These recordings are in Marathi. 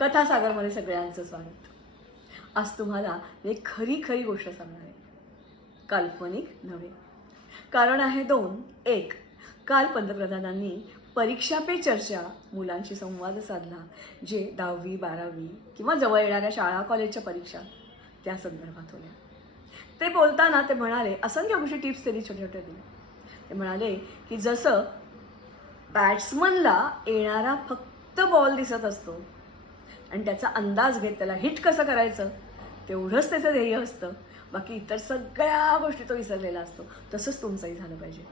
कथासागरमध्ये सगळ्यांचं स्वागत. आज तुम्हाला एक खरी खरी गोष्ट सांगणार आहे, काल्पनिक नव्हे. कारण आहे दोन. एक, काल पंतप्रधानांनी परीक्षा पे चर्चा मुलांशी संवाद साधला, जे 10वी 12वी किंवा जवळ येणाऱ्या शाळा कॉलेजच्या परीक्षा त्या संदर्भात होत्या. ते बोलताना ते म्हणाले, असंख्य गोष्टी टिप्स त्यांनी छोट्या छोट्या दिल्या. ते म्हणाले की जसं बॅट्समनला येणारा फक्त बॉल दिसत असतो आणि त्याचा अंदाज घेत त्याला हिट कसं करायचं तेवढंच त्याचं ध्येय असतं, बाकी इतर सगळ्या गोष्टी तो विसरलेला असतो, तसंच तुमचंही झालं पाहिजे.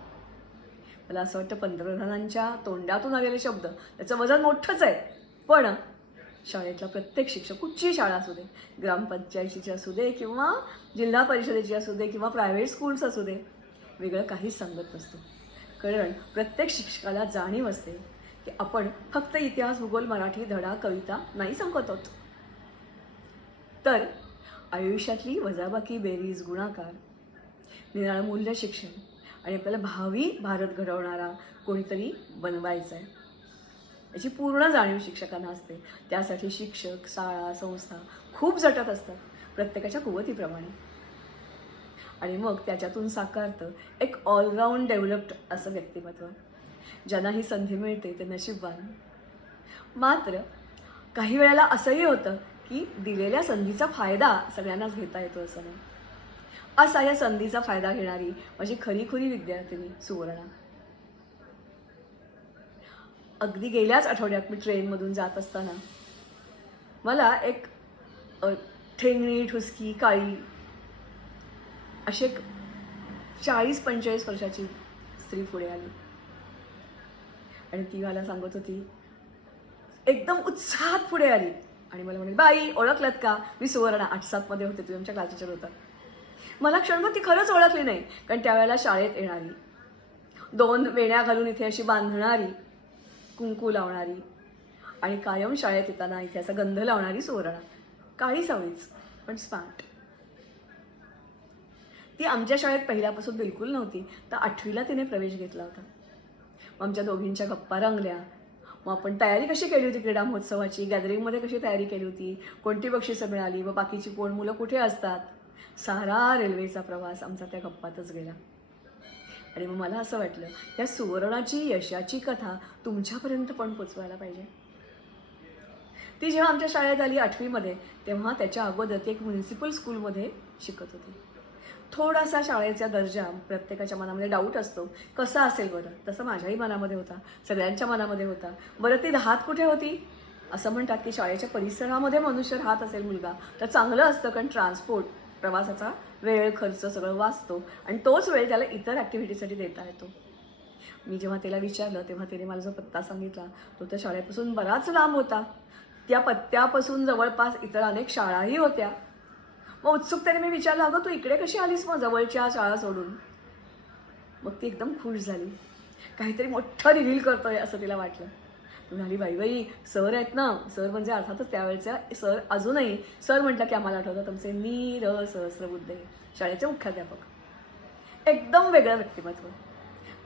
मला असं वाटतं पंतप्रधानांच्या तोंडातून आलेले शब्द त्याचं वजन मोठंच आहे. पण शाळेतला प्रत्येक शिक्षक, कुठची शाळा असू दे, ग्रामपंचायतीची असू दे किंवा जिल्हा परिषदेची असू दे किंवा प्रायव्हेट स्कूल्स असू दे, वेगळं काहीच सांगत नसतो. कारण प्रत्येक शिक्षकाला जाणीव असते की आपण फक्त इतिहास, भूगोल, मराठी धडा, कविता नाही सांगत आहोत, तर आयुष्यातली वजाबाकी, बेरीज, गुणाकार, निराळं मूल्य शिक्षण आणि आपल्याला भावी भारत घडवणारा कोणीतरी बनवायचं आहे याची पूर्ण जाणीव शिक्षकांना असते. त्यासाठी शिक्षक, शाळा, संस्था खूप झटत असतात प्रत्येकाच्या कुवतीप्रमाणे. आणि मग त्याच्यातून साकारतं एक ऑलराऊंड डेव्हलप्ड असं व्यक्तिमत्व. ज्यांना ही संधी मिळते ते नशीबवान. मात्र काही वेळेला असंही होतं की दिलेल्या संधीचा फायदा सगळ्यांनाच घेता येतो असं नाही. असा या संधीचा फायदा घेणारी माझी खरीखुरी विद्यार्थिनी सुवर्णा. अगदी गेल्याच आठवड्यात मी ट्रेनमधून जात असताना मला एक ठेंगणी, ठुसकी, काळी अशी एक 40-45 वर्षाची स्त्री पुढे आली आणि ती मला सांगत होती, एकदम उत्साहात पुढे आली आणि मला म्हणाली, बाई ओळखलत का, मी सुवर्णा, 8-7 मध्ये होते, तुम्ही आमच्या क्लास टीचर होता. मला क्षणभर ती खरंच ओळखली नाही, कारण त्यावेळेला शाळेत येणारी, 2 वेण्या घालून इथे अशी बांधणारी, कुंकू लावणारी आणि कायम शाळेत येताना इथे असा गंध लावणारी सुवर्णा, काळी सावळीच पण स्मार्ट. ती आमच्या शाळेत पहिल्यापासून बिलकुल नव्हती, तर 8वीला तिने प्रवेश घेतला होता. मग आमच्या दोघींच्या गप्पा रंगल्या. मग आपण तयारी कशी केली होती क्रीडा महोत्सवाची, गॅदरिंगमध्ये कशी तयारी केली होती, कोणती बक्षिसं मिळाली व बाकीची कोण मुलं कुठे असतात, सारा रेल्वेचा प्रवास आमचा त्या गप्पातच गेला. आणि मग मला असं वाटलं, या सुवर्णाची यशाची कथा तुमच्यापर्यंत पण पोचवायला पाहिजे. ती जेव्हा आमच्या शाळेत आली 8वीमध्ये, तेव्हा त्याच्या अगोदर ती एक म्युनिसिपल स्कूलमध्ये शिकत होती. थोडासा शाळेचा दर्जा प्रत्येकाच्या मनामध्ये डाऊट असतो, कसा असेल बरं, तसं माझ्याही मनामध्ये होता, सगळ्यांच्या मनामध्ये होता. बरं ती राहत कुठे होती? असं म्हणतात की शाळेच्या परिसरामध्ये मनुष्य राहत असेल मुलगा तर चांगलं असतं, कारण ट्रान्सपोर्ट, प्रवासाचा वेळ, खर्च सगळं वाचतो आणि तोच वेळ त्याला इतर ॲक्टिव्हिटीसाठी देता येतो. मी जेव्हा तिला विचारलं तेव्हा तिने मला जो पत्ता सांगितला तो त्या शाळेपासून बराच लांब होता. त्या पत्त्यापासून जवळपास इतर अनेक शाळाही होत्या. मग उत्सुकतेने मी विचारलं, अगं तू इकडे कशी आलीस मग जवळच्या शाळा सोडून? मग ती एकदम खुश झाली, काहीतरी मोठं रिव्हील करतोय असं तिला वाटलं. ती म्हणाली, बाई सर आहेत ना, सर म्हणजे अर्थातच त्यावेळेचे सर, अजूनही सर म्हटलं की आम्हाला आठवतं तुमचे नीर सहस्रबुद्धे, शाळेचे मुख्याध्यापक. एकदम वेगळं व्यक्तिमत्व.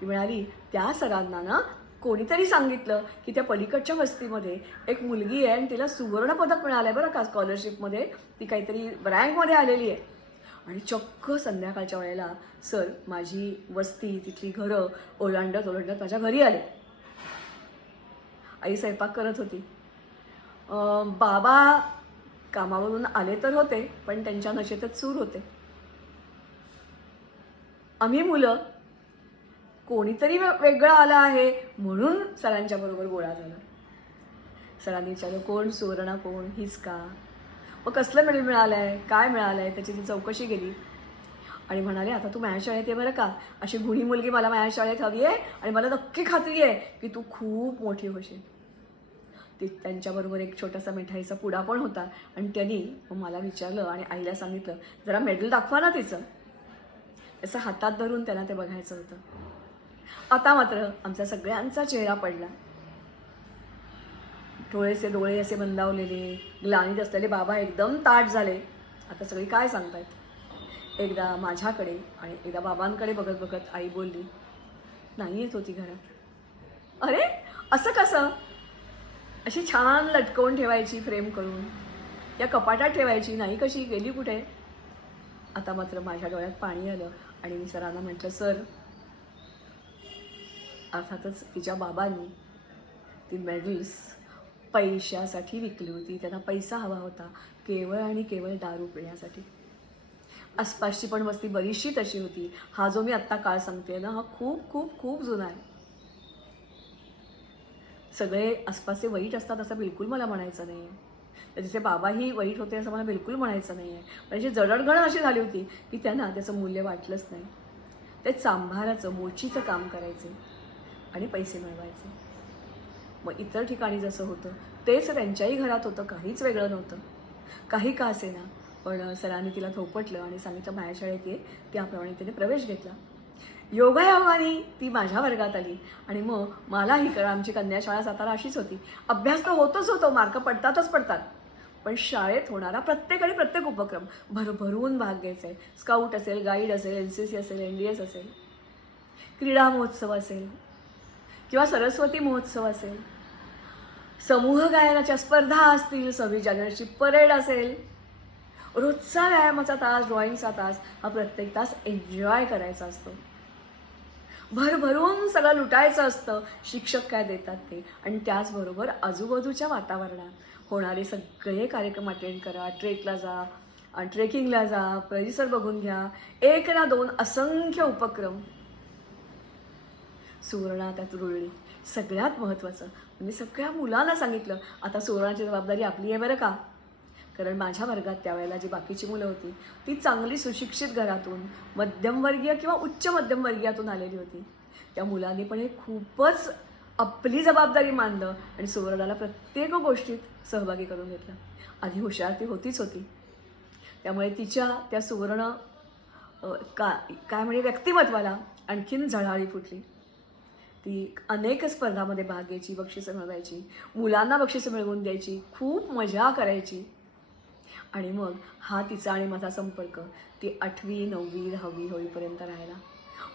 ती म्हणाली, त्या सरांना ना कोणीतरी सांगितलं की त्या पलीकडच्या वस्तीमध्ये एक मुलगी आहे आणि तिला सुवर्ण पदक मिळालं आहे बरं का स्कॉलरशिपमध्ये, ती काहीतरी रँकमध्ये आलेली आहे. आणि चक्क संध्याकाळच्या वेळेला सर माझी वस्ती, तिथली घरं ओलांडत माझ्या घरी आले. आई स्वयंपाक करत होती. बाबा कामावरून आले तर होते, पण त्यांच्या नशेतच सूर होते. आम्ही मुलं कोणीतरी वेगळं आलं आहे म्हणून सरांच्या बरोबर गोळा झाला. सरांनी विचारलं, कोण सुवर्णा, कोण, हीच का? मग कसलं मेडल मिळालं आहे, काय मिळालं आहे, त्याची ती चौकशी केली आणि म्हणाले, आता तू माझ्या शाळेत ये बरं का, अशी गुणी मुलगी मला माझ्या शाळेत हवी आहे आणि मला नक्की खात्री आहे की तू खूप मोठी होशील. ती त्यांच्याबरोबर एक छोटासा मिठाईचा पुडा पण होता आणि त्यांनी मला विचारलं आणि आईला सांगितलं, जरा मेडल दाखवा ना तिचं. असं हातात धरून त्यांना ते बघायचं होतं. आता मात्र आमचा सगळ्यांचा चेहरा पडला. डोळेचे डोळे असे मंदावलेले, ग्लानीत असलेले बाबा एकदम ताठ झाले. आता सगळी काय सांगतायत? एकदा माझ्याकडे आणि एकदा बाबांकडे बघत बघत आई बोलली, नाही येत होती घरात. अरे असं कसं? अशी छान लटकवून ठेवायची फ्रेम करून, या कपाटात ठेवायची, नाही कशी गेली कुठे. आता मात्र माझ्या डोळ्यात पाणी आलं आणि मी सरांना म्हटलं, सर, अर्थातच तिच्या बाबांनी ती मेडल्स पैशासाठी विकली होती. त्यांना पैसा हवा होता केवळ आणि केवळ दारू पिण्यासाठी. आसपासची पण वस्ती बरीचशी तशी होती. हा जो मी आत्ता काळ सांगते ना, हा खूप खूप खूप जुना आहे. सगळे आसपासचे वाईट असतात असं बिलकुल मला म्हणायचं नाही आहे. तर तिचे बाबाही वाईट होते असं मला बिलकुल म्हणायचं नाही आहे. पण अशी जडणघडण अशी झाली होती की त्यांना त्याचं मूल्य वाटलंच नाही. ते सांभाराचं मोचीचं काम करायचे आणि पैसे मिळवायचे. मग इतर ठिकाणी जसं होतं तेच त्यांच्याही घरात होतं, काहीच वेगळं नव्हतं. काही का असेना, पण सरांनी तिला थोपटलं आणि सांगितलं, माझ्या शाळेत ये. त्याप्रमाणे तिने प्रवेश घेतला. योगायोगाने ती माझ्या वर्गात आली आणि मग मलाही, कारण आमची कन्याशाळा सातारा अशीच होती, अभ्यास तर होतच होतो, मार्क पडतातच पडतात, पण शाळेत होणारा प्रत्येक उपक्रम भरभरून भाग घ्यायचा आहे. स्काउट असेल, गाईड असेल, NCC असेल, NDS असेल, क्रीडा महोत्सव असेल किंवा सरस्वती महोत्सव असेल, समूह गायनाच्या स्पर्धा असतील, 26 जानेवारीची परेड असेल, रोजचा व्यायामाचा तास, ड्रॉइंगचा तास, हा प्रत्येक तास एन्जॉय करायचा असतो. भरभरून सगळं लुटायचं असतं. शिक्षक काय देतात ते, आणि त्याचबरोबर आजूबाजूच्या वातावरणात होणारे सगळे कार्यक्रम अटेंड करा. ट्रेकला जा, ट्रेकिंगला जा, परिसर बघून घ्या. 1 ना 2 असंख्य उपक्रम. सुवर्णा त्यात रुळली. सगळ्यात महत्त्वाचं, मी सगळ्या मुलांना सांगितलं, आता सुवर्णाची जबाबदारी आपली आहे बरं का. कारण माझ्या वर्गात त्यावेळेला जी बाकीची मुलं होती ती चांगली सुशिक्षित घरातून, मध्यमवर्गीय किंवा उच्च मध्यमवर्गीयातून आलेली होती. त्या मुलांनी पण हे खूपच आपली जबाबदारी मानलं आणि सुवर्णाला प्रत्येक गोष्टीत सहभागी करून घेतलं. आधी हुशार ती होतीच होती, त्यामुळे तिच्या त्या सुवर्ण काय म्हणजे व्यक्तिमत्वाला आणखीन झळाळी फुटली. ती अनेक स्पर्धामध्ये भाग घ्यायची, बक्षिसं मिळवायची, मुलांना बक्षिसं मिळवून द्यायची, खूप मजा करायची. आणि मग हा तिचा आणि माझा संपर्क ती 8वी 9वी 10वी होईपर्यंत राहिला.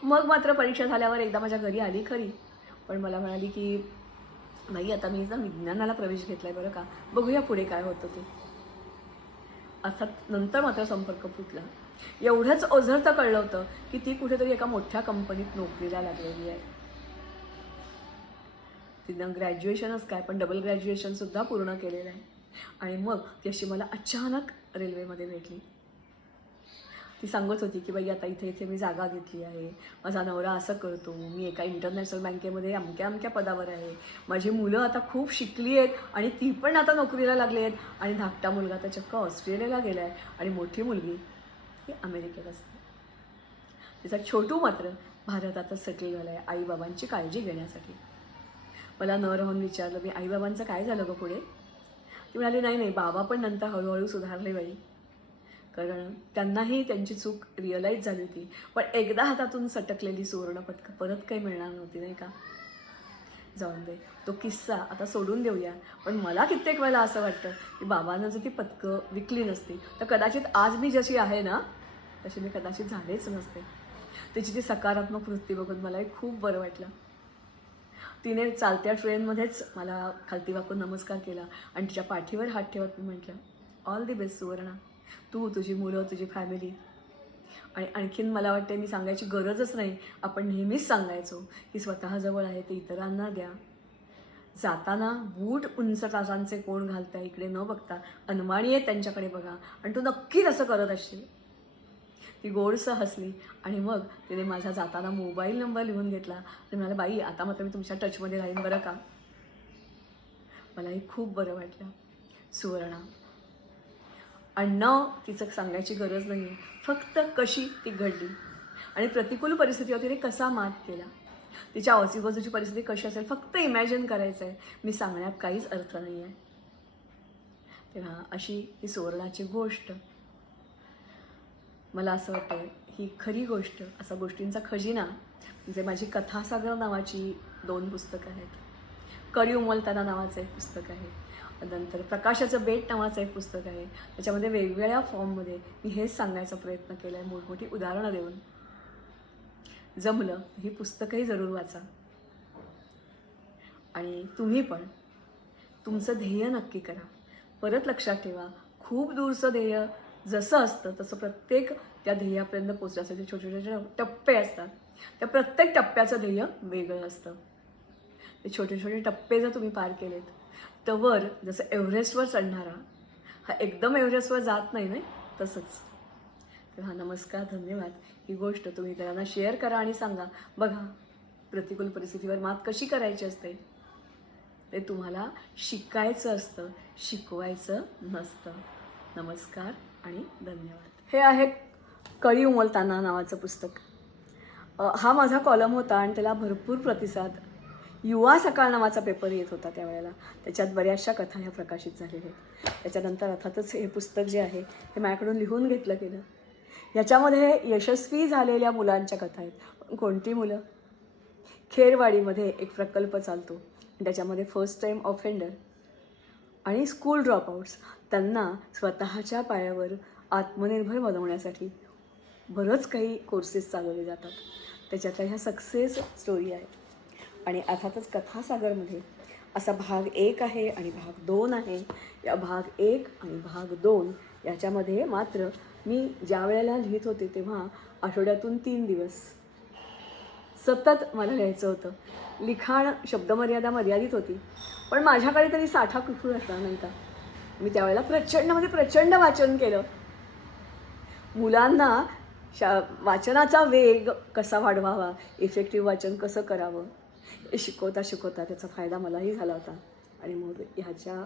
मग मात्र परीक्षा झाल्यावर एकदा माझ्या घरी आली खरी, पण मला म्हणाली की नाही, आता मी विज्ञानाला प्रवेश घेतलाय बरं का, बघूया पुढे काय होतं ते. अर्थात नंतर मात्र संपर्क फुटला. एवढंच ओझरतं कळलं होतं की ती कुठेतरी एका मोठ्या कंपनीत नोकरीला लागलेली आहे. तिनं ग्रॅज्युएशनच काय, पण डबल ग्रॅज्युएशनसुद्धा पूर्ण केलेलं आहे. आणि मग ती अशी मला अचानक रेल्वेमध्ये भेटली. ती सांगत होती की बाई, आता इथे इथे मी जागा घेतली आहे, माझा नवरा असं करतो, मी एका इंटरनॅशनल बँकेमध्ये अमक्या अमक्या पदावर आहे, माझी मुलं आता खूप शिकली आहेत आणि ती पण आता नोकरीला लागली आहेत, आणि धाकटा मुलगा तर चक्क ऑस्ट्रेलियाला गेला आहे, आणि मोठी मुलगी ही अमेरिकेत असते. तिचा छोटू मात्र भारतातच सेटल झाला आहे आईबाबांची काळजी घेण्यासाठी. मला न राहून विचारलं मी, आईबाबांचं काय झालं गं पुढे? ती म्हणाली, नाही नाही, बाबा पण नंतर हळूहळू सुधारले बाई, कारण त्यांनाही त्यांची चूक रिअलाईज झाली होती. पण एकदा हातातून सटकलेली सुवर्ण पटकं परत काही मिळणार नव्हती, नाही का. जाऊन दे, तो किस्सा आता सोडून देऊया. पण मला कित्येक वेळेला असं वाटतं की बाबांना जर ती पदकं विकली नसती तर कदाचित आज मी जशी आहे ना तशी मी कदाचित झालेच नसते. तिची ती सकारात्मक वृत्ती बघून मलाही खूप बरं वाटलं. तिने चालत्या ट्रेनमध्येच मला खालती वाकून नमस्कार केला आणि तिच्या पाठीवर हात ठेवत मी म्हटलं, ऑल दी बेस्ट सुवर्णा, तू, तुझी मुलं, तुझी फॅमिली. आणि आणखीन मला वाटते मी सांगायची गरजच नाही, आपण नेहमीच सांगायचो की स्वतःजवळ आहे ते इतरांना द्या. जाताना बूट उंच तासांचे कोण घालताय इकडे न बघता अनवाणी आहे त्यांच्याकडे बघा, आणि तू नक्कीच असं करत असशील. ती गोडसं हसली आणि मग तिने माझा जाताना मोबाईल नंबर लिहून घेतला आणि म्हणाला, बाई, आता मात्र मी तुमच्या टचमध्ये राहीन बरं का. मलाही खूप बरं वाटलं. सुवर्णा अण्णव तिचं सांगायची गरज नाही आहे, फक्त कशी ती घडली आणि प्रतिकूल परिस्थितीवर तिने कसा मात केला. तिच्या आजूबाजूची परिस्थिती कशी असेल फक्त इमॅजिन करायचं आहे, मी सांगण्यात काहीच अर्थ नाही आहे. तेव्हा अशी ही सुवर्णाची गोष्ट, मला असं वाटतं ही खरी गोष्ट, असा गोष्टींचा खजिना म्हणजे माझी कथासागर नावाची 2 पुस्तकं आहेत, करी उमलताना नावाचं एक पुस्तक आहे, नंतर प्रकाशाचं बेट नावाचं एक पुस्तक आहे. त्याच्यामध्ये वेगवेगळ्या फॉर्ममध्ये मी हेच सांगायचा प्रयत्न केला आहे, मोठमोठी उदाहरणं देऊन. जमलं ही पुस्तकंही जरूर वाचा. आणि तुम्ही पण तुमचं ध्येय नक्की करा. परत लक्षात ठेवा, खूप दूरचं ध्येय जसं असतं तसं प्रत्येक त्या ध्येयापर्यंत पोचण्यासाठी छोटे छोटे टप्पे असतात. त्या प्रत्येक टप्प्याचं ध्येय वेगळं असतं. ते छोटे छोटे टप्पे जर तुम्ही पार केलेत तर वर जसं एव्हरेस्टवर चढणारा हा एकदम एव्हरेस्टवर जात नाही नाही तसंच. तर हा नमस्कार, धन्यवाद ही गोष्ट तुम्ही इतरांना शेअर करा आणि सांगा, बघा प्रतिकूल परिस्थितीवर मात कशी करायची असते. ते तुम्हाला शिकायचं असतं, शिकवायचं नसतं. नमस्कार आणि धन्यवाद. हे आहे कळी उमलताना नावाचं पुस्तक. हा माझा कॉलम होता आणि त्याला भरपूर प्रतिसाद. युवा सकाळ नावाचा पेपर येत होता त्यावेळेला. त्याच्यात बऱ्याचशा कथा ह्या प्रकाशित झालेल्या आहेत. त्याच्यानंतर अर्थातच हे पुस्तक जे आहे हे माझ्याकडून लिहून घेतलं गेलं. याच्यामध्ये यशस्वी झालेल्या मुलांच्या कथा आहेत. कोणती मुलं? खेरवाडीमध्ये एक प्रकल्प चालतो आणि त्याच्यामध्ये फर्स्ट टाईम ऑफेंडर आणि स्कूल ड्रॉपआउट्स त्यांना स्वतःच्या पायावर आत्मनिर्भर बनवण्यासाठी बरंच काही कोर्सेस चालवले जातात. त्याच्यातल्या ह्या सक्सेस स्टोरी आहेत. आणि अर्थातच कथासागरमध्ये असा भाग 1 आहे आणि भाग 2 आहे. या भाग 1 आणि भाग 2 याच्यामध्ये मात्र मी ज्या वेळेला लिहित होते तेव्हा आठवड्यातून 3 दिवस सतत मला लिहायचं होतं. लिखाण शब्दमर्यादा मर्यादित होती, पण माझ्याकडे तरी साठा कुठून असणार नाही का. मी त्यावेळेला प्रचंड वाचन केलं. मुलांना वाचनाचा वेग कसा वाढवावा, इफेक्टिव्ह वाचन कसं करावं हे शिकवता शिकवता त्याचा फायदा मलाही झाला होता. आणि मग ह्याच्या